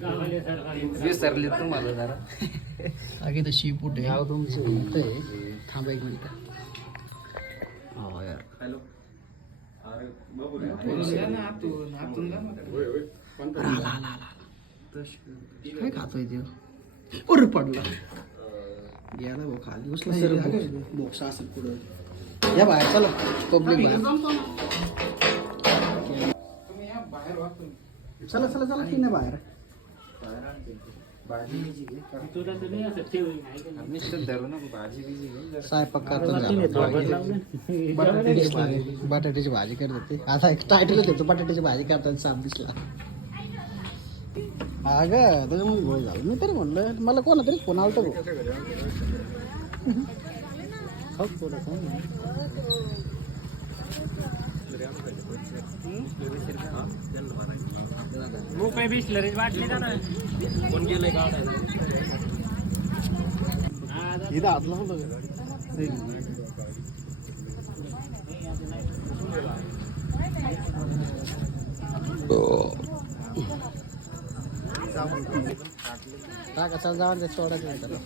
विसरले तुम्हाला जरा आगे तर शीपूट आहे. नाव तुमचं थांबा एक मिनिट. हो यार काय खातोय ते? अरे पडला गेला भाऊ खाली उचला बोक्स असेल पुढं. या बाहेर चला पब्लिक चला चला चला की नाही बाहेर स्वयंपाक बटाट्याची भाजी करत होते. आता एक टायटल होतो बटाट्याची भाजी करताना साप दिसला. हा ग त्याच्यामुळे गोळ झालं. मी तरी म्हणलं मला कोणा तरी फोन आलतो भाऊ. इथं आतला होतं टाका चल जाऊन सोडायचं त्याला.